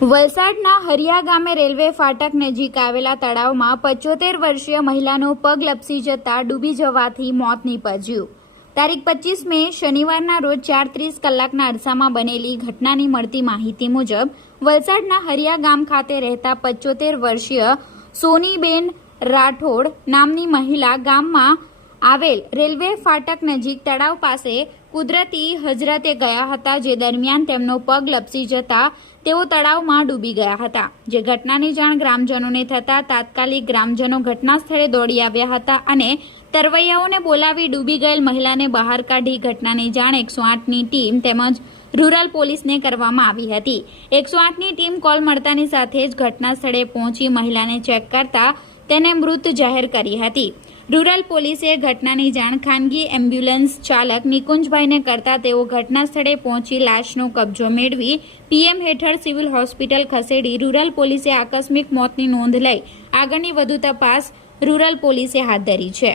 વલસાડના હરિયા ગામે રેલવે ફાટક નજીક આવેલા તળાવમાં પચોતેર વર્ષીય મહિલાનું પગ લપસી જતા ડૂબી જવાથી મોત નીપજ્યું. તારીખ પચીસ મે શનિવારના રોજ ચાર ત્રીસ કલાકના અરસામાં બનેલી ઘટનાની મળતી માહિતી મુજબ વલસાડના હરિયા ગામ ખાતે રહેતા પચોતેર વર્ષીય સોનીબેન રાઠોડ નામની મહિલા ગામમાં આવેલ રેલવે ફાટક નજીક તળાવ પાસે કુદરતી હજરતે ગયા હતા જે દરમિયાન તેમનો પગ લપસી જતા તેઓ તળાવમાં ડૂબી ગયા હતા. જે ઘટનાની જાણ ગ્રામજનોને થતાં તાત્કાલિક ગ્રામજનો ઘટના સ્થળે દોડી આવ્યા હતા અને તરવૈયાઓને બોલાવી ડૂબી ગયેલ મહિલાને બહાર કાઢી ઘટનાની જાણ એકસો આઠની ટીમ તેમજ રૂરલ પોલીસને કરવામાં આવી હતી. એકસો આઠની ટીમ કોલ મળતાની સાથે જ ઘટના સ્થળે પહોંચી મહિલાને ચેક કરતા તેને મૃત જાહેર કરી હતી. રૂરલ પોલીસે ઘટનાની જાણ ખાનગી એમ્બ્યુલન્સ ચાલક નિકુંજભાઈને કરતા તેઓ ઘટના સ્થળે પહોંચી લાશનો કબજો મેળવી પીએમ હેઠળ સિવિલ હોસ્પિટલ ખસેડી રૂરલ પોલીસે આકસ્મિક મોતની નોંધ લઈ આગળની વધુ તપાસ રૂરલ પોલીસે હાથ ધરી છે.